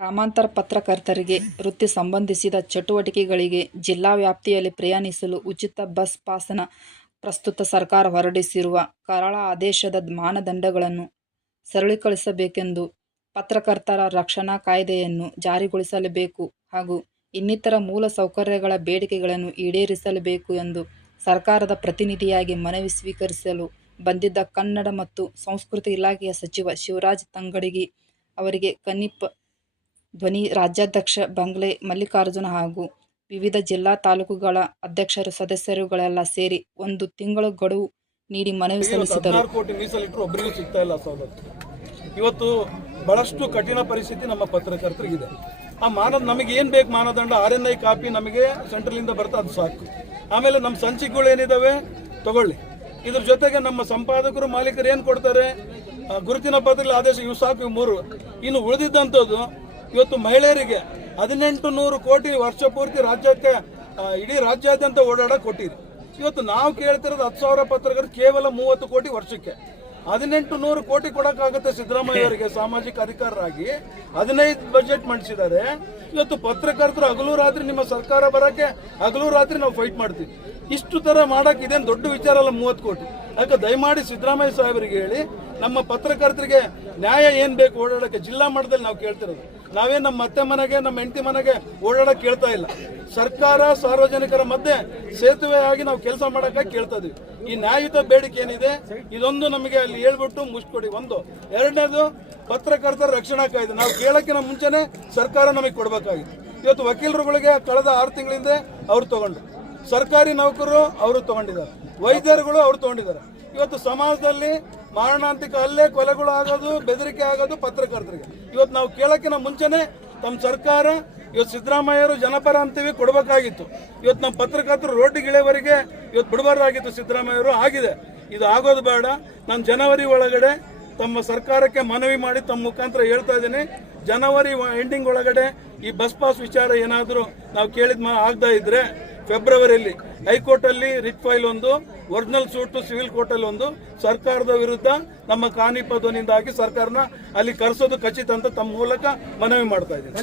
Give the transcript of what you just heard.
ಗ್ರಾಮಾಂತರ ಪತ್ರಕರ್ತರಿಗೆ ವೃತ್ತಿ ಸಂಬಂಧಿಸಿದ ಚಟುವಟಿಕೆಗಳಿಗೆ ಜಿಲ್ಲಾ ವ್ಯಾಪ್ತಿಯಲ್ಲಿ ಪ್ರಯಾಣಿಸಲು ಉಚಿತ ಬಸ್ ಪಾಸ್ನ ಪ್ರಸ್ತುತ ಸರ್ಕಾರ ಹೊರಡಿಸಿರುವ ಕರಾಳ ಆದೇಶದ ಮಾನದಂಡಗಳನ್ನು ಸರಳೀಕರಿಸಬೇಕೆಂದು, ಪತ್ರಕರ್ತರ ರಕ್ಷಣಾ ಕಾಯ್ದೆಯನ್ನು ಜಾರಿಗೊಳಿಸಬೇಕು ಹಾಗೂ ಇನ್ನಿತರ ಮೂಲ ಸೌಕರ್ಯಗಳ ಬೇಡಿಕೆಗಳನ್ನು ಈಡೇರಿಸಬೇಕು ಎಂದು ಸರ್ಕಾರದ ಪ್ರತಿನಿಧಿಯಾಗಿ ಮನವಿ ಸ್ವೀಕರಿಸಲು ಬಂದಿದ್ದ ಕನ್ನಡ ಮತ್ತು ಸಂಸ್ಕೃತಿ ಇಲಾಖೆಯ ಸಚಿವ ಶಿವರಾಜ ತಂಗಡಗಿ ಅವರಿಗೆ ಕನಿಪ ಧ್ವನಿ ರಾಜ್ಯಾಧ್ಯಕ್ಷ ಬಂಗ್ಲೆ ಮಲ್ಲಿಕಾರ್ಜುನ ಹಾಗೂ ವಿವಿಧ ಜಿಲ್ಲಾ ತಾಲೂಕುಗಳ ಅಧ್ಯಕ್ಷರು ಸದಸ್ಯರುಗಳೆಲ್ಲ ಸೇರಿ 1 ತಿಂಗಳ ಗಡುವು ನೀಡಿ ಮನವಿ ಸಲ್ಲಿಸಿದರು. 16 ಕೋಟಿ ಮೀಸಲಿಟ್ಟರು ಒಬ್ಬರಿಗೂ ಸಿಗ್ತಾ ಇಲ್ಲ ಸವಲತ್ತು. ಇವತ್ತು ಬಹಳಷ್ಟು ಕಠಿಣ ಪರಿಸ್ಥಿತಿ ನಮ್ಮ ಪತ್ರಕರ್ತರಿಗಿದೆ. ಆ ನಮಗೆ ಏನ್ ಬೇಕು ಮಾನದಂಡ RNI ಕಾಪಿ ನಮಗೆ ಸೆಂಟ್ರಲ್ ಇಂದ ಬರ್ತಾ ಅದು ಸಾಕು. ಆಮೇಲೆ ನಮ್ಮ ಸಂಚಿಕೆಗಳು ಏನಿದಾವೆ ತಗೊಳ್ಳಿ. ಇದ್ರ ಜೊತೆಗೆ ನಮ್ಮ ಸಂಪಾದಕರು ಮಾಲೀಕರು ಏನ್ ಕೊಡ್ತಾರೆ, ಗುರುತಿನ ಪತ್ರ ಆದೇಶ ಇವು ಸಾಕು, ಇವು 3. ಇನ್ನು ಉಳಿದಿದ್ದಂಥದ್ದು ಇವತ್ತು ಮಹಿಳೆಯರಿಗೆ 1800 ಕೋಟಿ ವರ್ಷ ಪೂರ್ತಿ ರಾಜ್ಯಕ್ಕೆ ಇಡೀ ರಾಜ್ಯಾದ್ಯಂತ ಓಡಾಡಕ್ಕೆ ಕೊಟ್ಟಿರಿ. ಇವತ್ತು ನಾವು ಕೇಳ್ತಿರೋದು 10,000 ಪತ್ರಕರ್ತರು ಕೇವಲ 30 ಕೋಟಿ ವರ್ಷಕ್ಕೆ. 1800 ಕೋಟಿ ಕೊಡಕ್ಕಾಗುತ್ತೆ ಸಿದ್ದರಾಮಯ್ಯ ಅವರಿಗೆ ಸಾಮಾಜಿಕ ಅಧಿಕಾರರಾಗಿ 15 ಬಜೆಟ್ ಮಂಡಿಸಿದ್ದಾರೆ. ಇವತ್ತು ಪತ್ರಕರ್ತರು ಹಗಲು ರಾತ್ರಿ ನಿಮ್ಮ ಸರ್ಕಾರ ಬರಕ್ಕೆ ಹಗಲು ರಾತ್ರಿ ನಾವು ಫೈಟ್ ಮಾಡ್ತೀವಿ. ಇಷ್ಟು ತರ ಮಾಡಕ್ ಇದೇನು ದೊಡ್ಡ ವಿಚಾರ ಅಲ್ಲ 30 ಕೋಟಿ. ಯಾಕೆ ದಯಮಾಡಿ ಸಿದ್ದರಾಮಯ್ಯ ಸಾಹೇಬರಿಗೆ ಹೇಳಿ, ನಮ್ಮ ಪತ್ರಕರ್ತರಿಗೆ ನ್ಯಾಯ ಏನ್ ಬೇಕು ಓಡಾಡಕ್ಕೆ ಜಿಲ್ಲಾ ಮಟ್ಟದಲ್ಲಿ ನಾವು ಕೇಳ್ತಿರೋದು. ನಾವೇನ್ ನಮ್ಮ ಅತ್ತೆ ಮನೆಗೆ ನಮ್ಮ ಹೆಂಡತಿ ಮನೆಗೆ ಓಡಾಡಕ್ ಕೇಳ್ತಾ ಇಲ್ಲ. ಸರ್ಕಾರ ಸಾರ್ವಜನಿಕರ ಮಧ್ಯೆ ಸೇತುವೆ ಆಗಿ ನಾವು ಕೆಲಸ ಮಾಡಕ್ಕಾಗಿ ಕೇಳ್ತಾ ಇದೀವಿ. ಈ ನ್ಯಾಯಯುತ ಬೇಡಿಕೆ ಏನಿದೆ ಇದೊಂದು ನಮಗೆ ಅಲ್ಲಿ ಹೇಳ್ಬಿಟ್ಟು ಮುಗಿಸ್ಕೊಡಿ. 1. 2ನೇದು ಪತ್ರಕರ್ತರ ರಕ್ಷಣಾ ಕಾಯ್ದೆ ನಾವು ಕೇಳಕ್ಕಿಂತ ಮುಂಚೆನೆ ಸರ್ಕಾರ ನಮಗೆ ಕೊಡಬೇಕಾಗಿತ್ತು. ಇವತ್ತು ವಕೀಲರುಗಳಿಗೆ ಕಳೆದ 6 ತಿಂಗಳಿಂದ ಅವ್ರು ತಗೊಂಡ್ರು, ಸರ್ಕಾರಿ ನೌಕರರು ಅವರು ತಗೊಂಡಿದ್ದಾರೆ, ವೈದ್ಯರುಗಳು ಅವರು ತಗೊಂಡಿದ್ದಾರೆ. ಇವತ್ತು ಸಮಾಜದಲ್ಲಿ ಮಾರಣಾಂತಿಕ ಹಲ್ಲೆ ಕೊಲೆಗಳು ಆಗೋದು, ಬೆದರಿಕೆ ಆಗೋದು ಪತ್ರಕರ್ತರಿಗೆ. ಇವತ್ತು ನಾವು ಕೇಳಕ್ಕಿಂತ ಮುಂಚೆನೆ ತಮ್ಮ ಸರ್ಕಾರ ಇವತ್ತು ಸಿದ್ದರಾಮಯ್ಯರು ಜನಪರ ಅಂತೀವಿ ಕೊಡಬೇಕಾಗಿತ್ತು. ಇವತ್ತು ನಮ್ಮ ಪತ್ರಕರ್ತರು ರೋಟಿಗಿಳೆವರೆಗೆ ಇವತ್ತು ಬಿಡಬಾರ್ದಾಗಿತ್ತು ಸಿದ್ದರಾಮಯ್ಯರು. ಆಗಿದೆ, ಇದು ಆಗೋದು ಬೇಡ. ನಾನು ಜನವರಿ ಒಳಗಡೆ ತಮ್ಮ ಸರ್ಕಾರಕ್ಕೆ ಮನವಿ ಮಾಡಿ ತಮ್ಮ ಮುಖಾಂತರ ಹೇಳ್ತಾ ಇದ್ದೀನಿ, ಜನವರಿ ಎಂಡಿಂಗ್ ಒಳಗಡೆ ಈ ಬಸ್ ಪಾಸ್ ವಿಚಾರ ಏನಾದರೂ ನಾವು ಕೇಳಿದ ಆಗದ ಇದ್ರೆ ಫೆಬ್ರವರಿಯಲ್ಲಿ ಹೈಕೋರ್ಟ್ ಅಲ್ಲಿ ರಿಟ್ ಫೈಲ್ ಒಂದು, ಒರಿಜಿನಲ್ ಸೂಟ್ ಸಿವಿಲ್ ಕೋರ್ಟ್ ಅಲ್ಲಿ ಒಂದು, ಸರ್ಕಾರದ ವಿರುದ್ಧ ನಮ್ಮ ಕಾನಿಪ ಧ್ವನಿಯಿಂದ ಹಾಕಿ ಸರ್ಕಾರನ ಅಲ್ಲಿ ಕರೆಸೋದು ಖಚಿತ ಅಂತ ತಮ್ಮ ಮೂಲಕ ಮನವಿ ಮಾಡ್ತಾ ಇದ್ದೀನಿ.